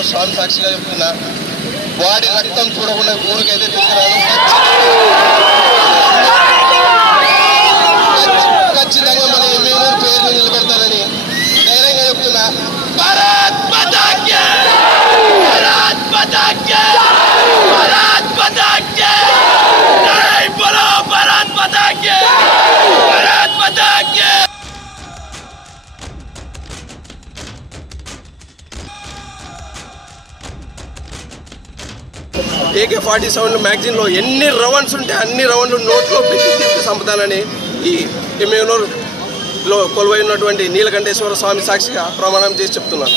వెంకటేశ్వర స్వామి సాక్షిగా చెప్తున్నా, వాడి రక్తం చూడకుండా ఊరికైతే తిరిగిరాదు. ఖచ్చితంగా మన ఎమ్మెల్యే పేరు నిలబెడతానని ధైర్యంగా చెప్తున్నా. భారత్ మాతా కీ భారత్ మాతా కీ భారత్ మాతా కీ జై బోలో భారత్ మాతా కీ భారత్ మాతా కీ. AK-47 మ్యాగజైన్లో ఎన్ని రౌండ్స్ ఉంటే అన్ని రౌండ్లు నోట్లో పెట్టి చంపుతానని ఈ ఎమ్మెల్యేలో కొలువై ఉన్నటువంటి నీలకంఠేశ్వర స్వామి సాక్షిగా ప్రమాణం చేసి చెప్తున్నాను.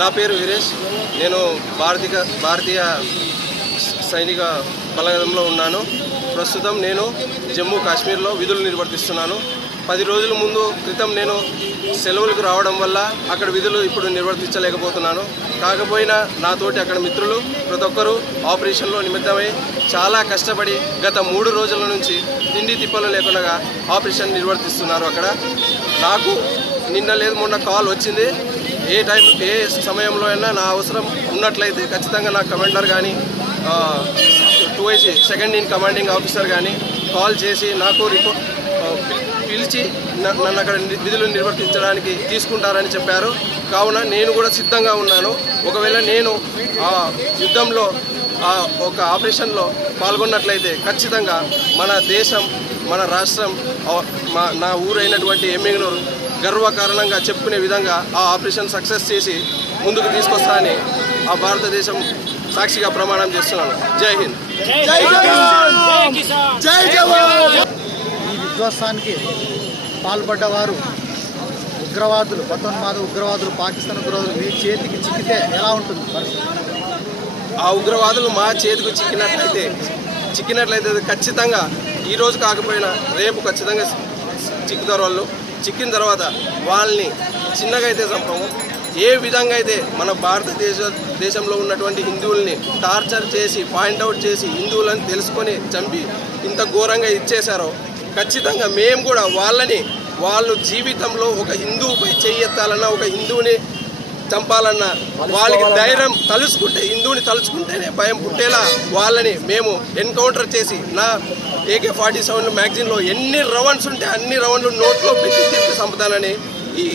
నా పేరు వీరేష్. నేను భారతీయ సైనిక బలగంలో ఉన్నాను. ప్రస్తుతం నేను జమ్మూ కాశ్మీర్లో విధులు నిర్వర్తిస్తున్నాను. 10 రోజుల క్రితం నేను సెలవులకు రావడం వల్ల అక్కడ విధులు ఇప్పుడు నిర్వర్తించలేకపోతున్నాను. కాకపోయినా నాతోటి అక్కడ మిత్రులు ప్రతి ఒక్కరూ ఆపరేషన్లో నిమిత్తమై చాలా కష్టపడి గత 3 రోజుల నుంచి తిండి తిప్పలు లేకుండా ఆపరేషన్ నిర్వర్తిస్తున్నారు. అక్కడ నాకు నిన్న లేదు మొన్న కాల్ వచ్చింది. ఏ సమయంలో అయినా నా అవసరం ఉన్నట్లయితే ఖచ్చితంగా నా కమాండర్ కానీ 2IC second in commanding officer కానీ కాల్ చేసి నాకు పిలిచి నన్ను అక్కడ విధులు నిర్వర్తించడానికి తీసుకుంటారని చెప్పారు. కావున నేను కూడా సిద్ధంగా ఉన్నాను. ఒకవేళ నేను ఆ యుద్ధంలో ఒక ఆపరేషన్లో పాల్గొన్నట్లయితే ఖచ్చితంగా మన దేశం, మన రాష్ట్రం, నా ఊరైనటువంటి ఎమ్మిగనూరు గర్వకారణంగా చెప్పుకునే విధంగా ఆ ఆపరేషన్ సక్సెస్ చేసి ముందుకు తీసుకొస్తా అని ఆ భారతదేశం సాక్షిగా ప్రమాణం చేస్తున్నాను. జై హింద్. ఈ విధ్వంసానికి పాల్పడ్డవారు ఉగ్రవాదులు, మతోన్మాద ఉగ్రవాదులు, పాకిస్తాన్ ఉగ్రవాదులు మీ చేతికి చిక్కితే ఎలా ఉంటుంది పరిస్థితి? ఆ ఉగ్రవాదులు మా చేతికి చిక్కినట్లయితే ఖచ్చితంగా ఈరోజు కాకపోయినా రేపు ఖచ్చితంగా చిక్కుతారు. వాళ్ళు చిక్కిన తర్వాత వాళ్ళని చిన్నగా అయితే చంపము. ఏ విధంగా అయితే మన భారతదేశంలో ఉన్నటువంటి హిందువుల్ని టార్చర్ చేసి పాయింట్అవుట్ చేసి హిందువులని తెలుసుకొని చంపి ఇంత ఘోరంగా ఇచ్చేశారో ఖచ్చితంగా మేము కూడా వాళ్ళు జీవితంలో ఒక హిందువుపై చెయ్యెత్తాలన్నా, ఒక హిందువుని చంపాలన్నా వాళ్ళకి ధైర్యం హిందువుని తలుచుకుంటేనే భయం పుట్టేలా వాళ్ళని మేము ఎన్కౌంటర్ చేసి నా AK-47 మ్యాగజైన్లో ఎన్ని రౌండ్స్ ఉంటే అన్ని రౌండ్లు నోట్లో పెట్టి చంపుతానని ఈ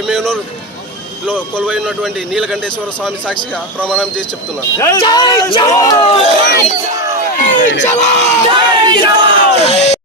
ఎమ్మెగనూరులో కొలువై ఉన్నటువంటి నీలకంఠేశ్వర స్వామి సాక్షిగా ప్రమాణం చేసి చెప్తున్నాను.